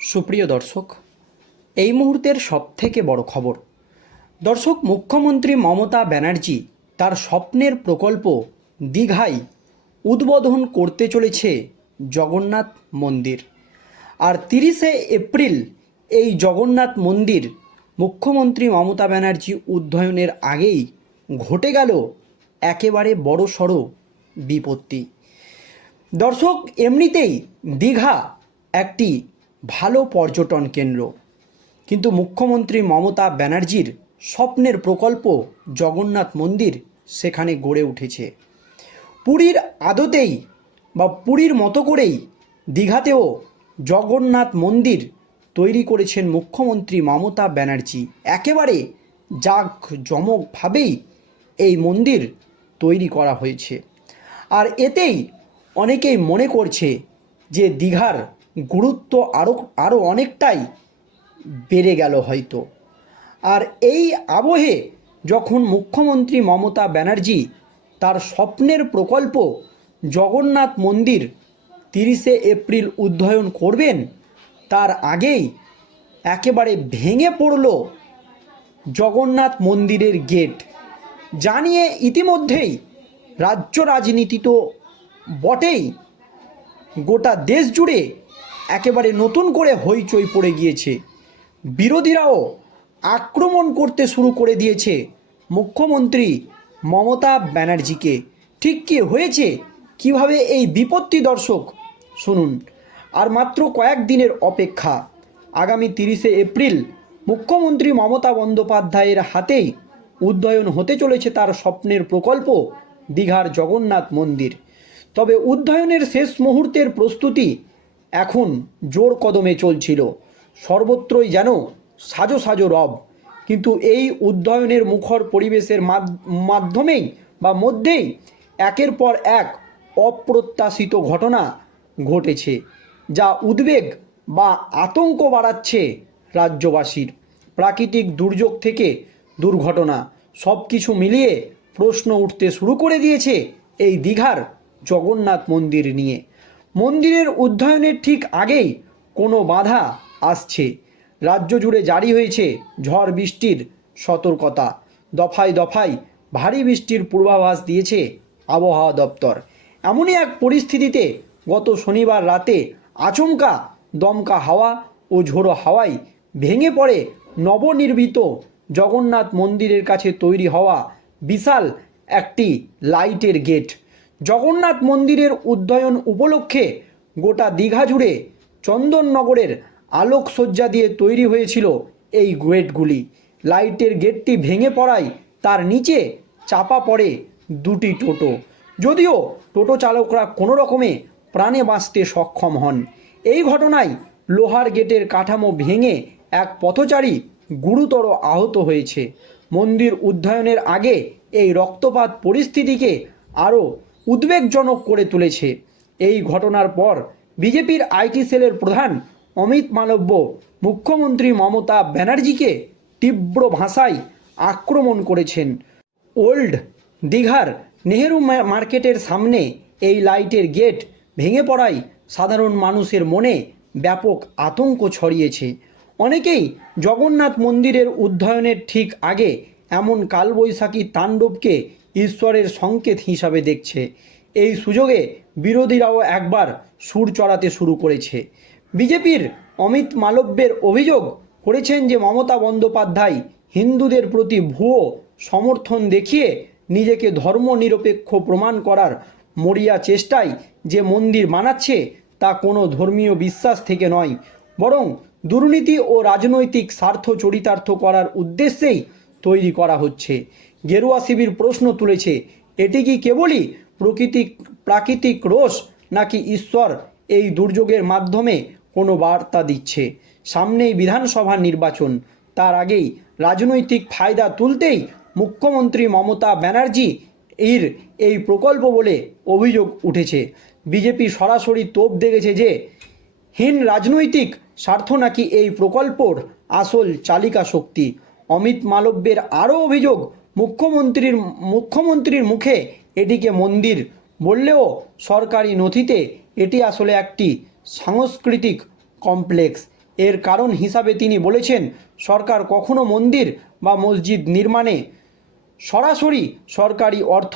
সুপ্রিয় দর্শক, এই মুহূর্তের সবথেকে বড় খবর। দর্শক, মুখ্যমন্ত্রী মমতা ব্যানার্জি তার স্বপ্নের প্রকল্প দীঘায় উদ্বোধন করতে চলেছে জগন্নাথ মন্দির। আর তিরিশে এপ্রিল এই জগন্নাথ মন্দির মুখ্যমন্ত্রী মমতা ব্যানার্জি উদ্বোধনের আগেই ঘটে গেল একেবারে বড় সড়ো বিপত্তি। দর্শক, এমনিতেই দীঘা একটি ভালো পর্যটন কেন্দ্র। কিন্তু মুখ্যমন্ত্রী মমতা ব্যানার্জির স্বপ্নের প্রকল্প জগন্নাথ মন্দির সেখানে গড়ে উঠেছে। পুরীর আদতেই বা পুরীর মতো করেই দীঘাতেও জগন্নাথ মন্দির তৈরি করেছেন মুখ্যমন্ত্রী মমতা ব্যানার্জি। একেবারে জাক জমকভাবেই এই মন্দির তৈরি করা হয়েছে। আর এতেই অনেকেই মনে করছে যে দীঘার গুরুত্ব আরও আরও অনেকটাই বেড়ে গেল হয়তো। আর এই আবহে যখন মুখ্যমন্ত্রী মমতা ব্যানার্জি তার স্বপ্নের প্রকল্প জগন্নাথ মন্দির তিরিশে এপ্রিল উদ্বোধন করবেন, তার আগেই একেবারে ভেঙে পড়ল জগন্নাথ মন্দিরের গেট। জানিয়ে ইতিমধ্যেই রাজ্য রাজনীতি তো বটেই। গোটা দেশ জুড়ে একেবারে নতুন করে হইচই পড়ে গিয়েছে। বিরোধীরাও আক্রমণ করতে শুরু করে দিয়েছে মুখ্যমন্ত্রী মমতা ব্যানার্জিকে। ঠিক কি হয়েছে? কীভাবে এই বিপত্তি দর্শক? শুনুন, আর মাত্র কয়েকদিনের অপেক্ষা। আগামী তিরিশে এপ্রিল মুখ্যমন্ত্রী মমতা বন্দ্যোপাধ্যায়ের হাতেই উদ্বোধন হতে চলেছে তার স্বপ্নের প্রকল্প, দীঘার জগন্নাথ মন্দির। তবে উদ্বোধনের শেষ মুহূর্তের প্রস্তুতি এখন জোর কদমে চলছিল। সর্বত্রই যেন সাজো সাজো রব। কিন্তু এই উদ্যোগনের মুখর পরিবেশের মাধ- মাধ্যমেই বা মধ্যেই একের পর এক অপ্রত্যাশিত ঘটনা ঘটেছে, যা উদ্বেগ বা আতঙ্ক বাড়াচ্ছে রাজ্যবাসীর। প্রাকৃতিক দুর্যোগ থেকে দুর্ঘটনা সব কিছু মিলিয়ে প্রশ্ন উঠতে শুরু করে দিয়েছে এই দীঘার জগন্নাথ মন্দির নিয়ে। মন্দিরের উদ্বোধনের ঠিক আগেই কোনো বাধা আসছে। রাজ্য জুড়ে জারি হয়েছে ঝড় বৃষ্টির সতর্কতা। দফায় দফায় ভারী বৃষ্টির পূর্বাভাস দিয়েছে আবহাওয়া দপ্তর। এমনই এক পরিস্থিতিতে গত শনিবার রাতে আচমকা দমকা হাওয়া ও ঝোড়ো হাওয়ায় ভেঙে পড়ে নবনির্মিত জগন্নাথ মন্দিরের কাছে তৈরি হওয়া বিশাল একটি লাইটের গেট। জগন্নাথ মন্দিরের উদ্বোধন উপলক্ষে গোটা দীঘা জুড়ে চন্দননগরের আলোকসজ্জা দিয়ে তৈরি হয়েছিল এই গেটগুলি। লাইটের গেটটি ভেঙে পড়ায় তার নিচে চাপা পড়ে দুটি টোটো। যদিও টোটো চালকরা কোনো রকমে প্রাণে বাঁচতে সক্ষম হন। এই ঘটনায় লোহার গেটের কাঠামো ভেঙে এক পথচারী গুরুতর আহত হয়েছে। মন্দির উদ্বোধনের আগে এই রক্তপাত পরিস্থিতিকে আরও উদ্বেগজনক করে তুলেছে। এই ঘটনার পর বিজেপির আইটি সেলের প্রধান অমিত মালব্য, মুখ্যমন্ত্রী মমতা ব্যানার্জিকে তীব্র ভাষায় আক্রমণ করেছেন। ওল্ড দীঘার নেহেরু মার্কেটের সামনে এই লাইটের গেট ভেঙে পড়ায় সাধারণ মানুষের মনে ব্যাপক আতঙ্ক ছড়িয়েছে। অনেকেই জগন্নাথ মন্দিরের উদ্বোধনের ঠিক আগে এমন কালবৈশাখী তাণ্ডবকে ঈশ্বরের সংকেত হিসাবে দেখছে। এই সুযোগে বিরোধীরাও একবার সুর চড়াতে শুরু করেছে। বিজেপির অমিত মালব্যের অভিযোগ করেছেন যে মমতা বন্দ্যোপাধ্যায় হিন্দুদের প্রতি ভুয়ো সমর্থন দেখিয়ে নিজেকে ধর্মনিরপেক্ষ প্রমাণ করার মরিয়া চেষ্টায় যে মন্দির বানাচ্ছে তা কোনো ধর্মীয় বিশ্বাস থেকে নয়, বরং দুর্নীতি ও রাজনৈতিক স্বার্থ চরিতার্থ করার উদ্দেশ্যেই তৈরি করা হচ্ছে। গেরুয়া শিবির প্রশ্ন তুলেছে, এটি কি কেবলই প্রকৃতিক, প্রাকৃতিক রোষ নাকি ঈশ্বর এই দুর্যোগের মাধ্যমে কোনো বার্তা দিচ্ছে? সামনেই বিধানসভা নির্বাচন। তার আগেই রাজনৈতিক ফায়দা তুলতেই মুখ্যমন্ত্রী মমতা ব্যানার্জি এর এই প্রকল্প বলে অভিযোগ উঠেছে। বিজেপি সরাসরি তোপ দেখেছে যে, হীন রাজনৈতিক স্বার্থ নাকি এই প্রকল্পর আসল চালিকা শক্তি? অমিত মালব্যের আরও অভিযোগ, মুখ্যমন্ত্রীর মুখ্যমন্ত্রীর মুখে এটিকে মন্দির বললেও সরকারি নথিতে এটি আসলে একটি সাংস্কৃতিক কমপ্লেক্স। এর কারণ হিসাবে তিনি বলেছেন, সরকার কখনো মন্দির বা মসজিদ নির্মাণে সরাসরি সরকারি অর্থ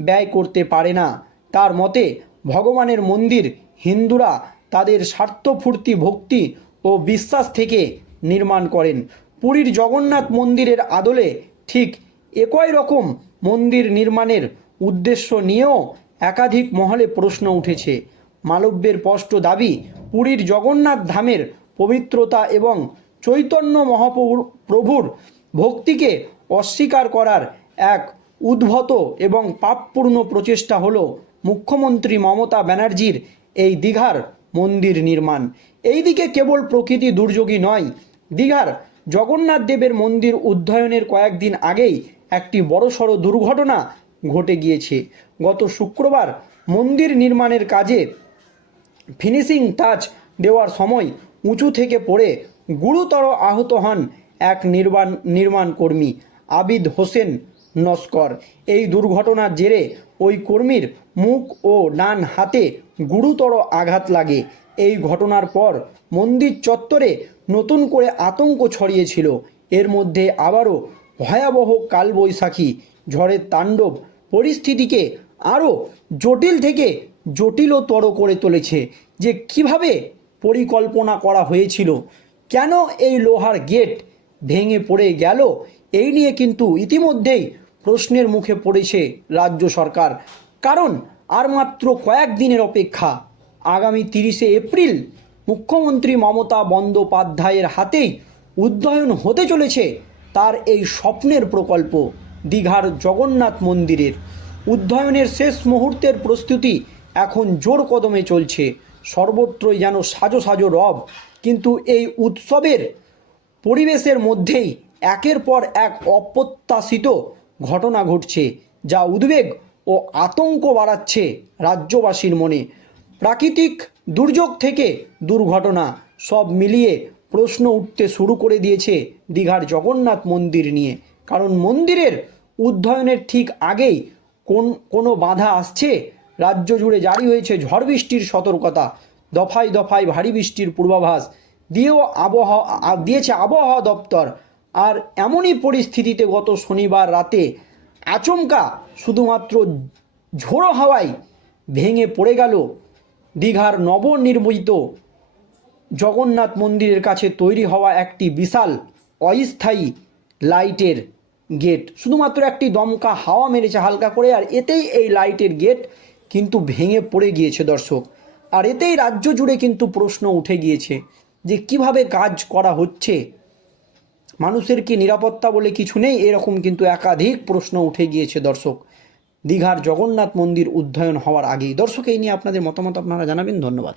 ব্যয় করতে পারে না। তার মতে, ভগবানের মন্দির হিন্দুরা তাদের স্বার্থফূর্তি ভক্তি ও বিশ্বাস থেকে নির্মাণ করেন। পুরীর জগন্নাথ মন্দিরের আদলে ঠিক একই রকম মন্দির নির্মাণের উদ্দেশ্য নিয়েও একাধিক মহলে প্রশ্ন উঠেছে। মালব্যের স্পষ্ট দাবি, পুরীর জগন্নাথ ধামের পবিত্রতা এবং চৈতন্য মহাপ্রভুর প্রভুর ভক্তিকে অস্বীকার করার এক উদ্ভত এবং পাপপূর্ণ প্রচেষ্টা হল মুখ্যমন্ত্রী মমতা ব্যানার্জির এই দীঘার মন্দির নির্মাণ। এইদিকে কেবল প্রকৃতি দুর্যোগই নয়, দীঘার জগন্নাথ দেবের মন্দির উদ্যয়নের কয়েকদিন আগেই একটি বড়সড় দুর্ঘটনা ঘটে গিয়েছে। গত শুক্রবার মন্দির নির্মাণের কাজে ফিনিশিং টাচ দেওয়ার সময় উঁচু থেকে পড়ে গুরুতর আহত হন এক নির্মাণ নির্মাণ কর্মী আবিদ হোসেন নস্কর। এই দুর্ঘটনার জেরে ওই কর্মীর মুখ ও ডান হাতে গুরুতর আঘাত লাগে। এই ঘটনার পর মন্দির চত্বরে নতুন করে আতঙ্ক ছড়িয়েছিল। এর মধ্যে আবারও ভয়াবহ কালবৈশাখী, ঝড়ের তাণ্ডব পরিস্থিতিকে আরও জটিল থেকে জটিলতর করে তুলেছে যে কীভাবে পরিকল্পনা করা হয়েছিল। কেন এই লোহার গেট ভেঙে পড়ে গেল এই নিয়ে কিন্তু ইতিমধ্যেই প্রশ্নের মুখে পড়েছে রাজ্য সরকার। কারণ আর মাত্র কয়েক দিনের অপেক্ষা, আগামী তিরিশে এপ্রিল মুখ্যমন্ত্রী মমতা বন্দ্যোপাধ্যায়ের হাতেই উদ্যয়ন হতে চলেছে তার এই স্বপ্নের প্রকল্প। দীঘার জগন্নাথ মন্দিরের উদ্যয়নের শেষ মুহূর্তের প্রস্তুতি এখন জোর কদমে চলছে। সর্বত্রই যেন সাজো সাজো রব, কিন্তু এই উৎসবের পরিবেশের মধ্যেই একের পর এক অপ্রত্যাশিত ঘটনা ঘটছে, যা উদ্বেগ ও আতঙ্ক বাড়াচ্ছে রাজ্যবাসীর মনে। প্রাকৃতিক দুর্যোগ থেকে দুর্ঘটনা সব মিলিয়ে প্রশ্ন উঠতে শুরু করে দিয়েছে দীঘার জগন্নাথ মন্দির নিয়ে। কারণ মন্দিরের উদ্যয়নের ঠিক আগেই কোন, কোনো বাধা আসছে? রাজ্য জুড়ে জারি হয়েছে ঝড় বৃষ্টির সতর্কতা, দফায় দফায় ভারী বৃষ্টির পূর্বাভাস দিয়েও আবহাওয়া দিয়েছে আবহাওয়া দপ্তর। আর এমনই পরিস্থিতিতে গত শনিবার রাতে আচমকা শুধুমাত্র ঝোড়ো হাওয়ায় ভেঙে পড়ে গেল দীঘার নবনির্মিত জগন্নাথ মন্দিরের কাছে তৈরি হওয়া একটি বিশাল অস্থায়ী লাইটের গেট। শুধুমাত্র একটি দমকা হাওয়া মেরেছে হালকা করে, আর এতেই এই লাইটের গেট কিন্তু ভেঙে পড়ে গিয়েছে দর্শক। আর এতেই রাজ্য জুড়ে কিন্তু প্রশ্ন উঠে গিয়েছে যে কীভাবে কাজ করা হচ্ছে? মানুষের কি নিরাপত্তা বলে কিছু নেই? এরকম কিন্তু একাধিক প্রশ্ন উঠে গিয়েছে দর্শক। দীঘার জগন্নাথ মন্দির উদ্ধয়ন হওয়ার আগেই। দর্শক এই নিয়ে আপনাদের মতামত আপনারা জানাবেন। ধন্যবাদ।